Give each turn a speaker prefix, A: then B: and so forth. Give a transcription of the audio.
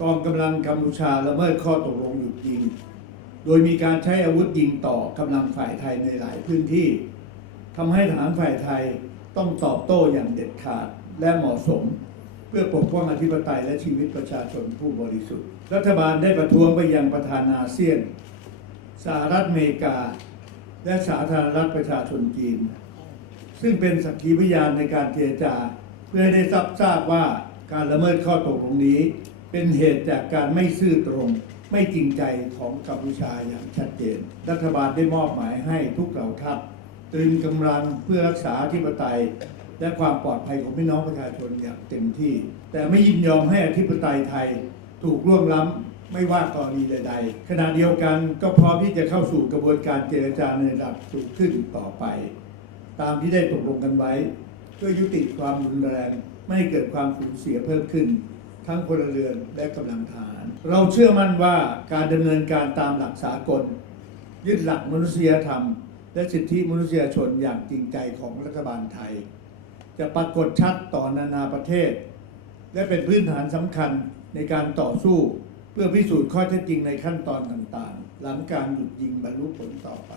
A: กองกำลังกัมพูชาละเมิดข้อตกลงหยุดยิง โดยมีการใช้อาวุธยิงต่อกำลังฝ่ายไทยในหลายพื้นที่ทำให้ทหารฝ่ายไทยต้องตอบโต้อย่างเด็ดขาดและเหมาะสม เพื่อปกป้องอธิปไตยและชีวิตประชาชนผู้บริสุทธิ์ รัฐบาลได้ประท้วงไปยังประธานาอาเซียน สหรัฐอเมริกา และสาธารณรัฐประชาชนจีน ซึ่งเป็นสักขีพยานในการเจรจา เพื่อให้ได้ทราบทราบว่าการละเมิดข้อตกลงนี้ เป็นเหตุจากการไม่ซื่อตรง ไม่จริงใจของกัมพูชาอย่างชัดเจน รัฐบาลได้มอบหมายให้ทุกเหล่าทัพตรึงกำลังเพื่อรักษาธิปไตย และความปลอดภัยของพี่น้องประชาชนอย่างเต็มที่ แต่ไม่ยินยอมให้อธิปไตยไทยถูกล่วงล้ำไม่ว่ากรณีใด ๆ ขณะเดียวกันก็พร้อมที่จะเข้าสู่กระบวนการเจรจาในระดับสูงขึ้นต่อไป ตามที่ได้ตกลงกันไว้ เพื่อยุติความรุนแรงไม่ให้เกิดความสูญเสียเพิ่มขึ้น ทั้งพลเรือนและกำลังทหาร เราเชื่อมั่นว่าการดำเนินการตามหลักสากล ยึดหลักมนุษยธรรม และสิทธิมนุษยชนอย่างจริงใจของรัฐบาลไทย จะปรากฏชัดต่อนานาประเทศ และเป็นพื้นฐานสำคัญในการต่อสู้เพื่อพิสูจน์ข้อเท็จจริงในขั้นตอนต่างๆ หลังการหยุดยิงบรรลุผลต่อไป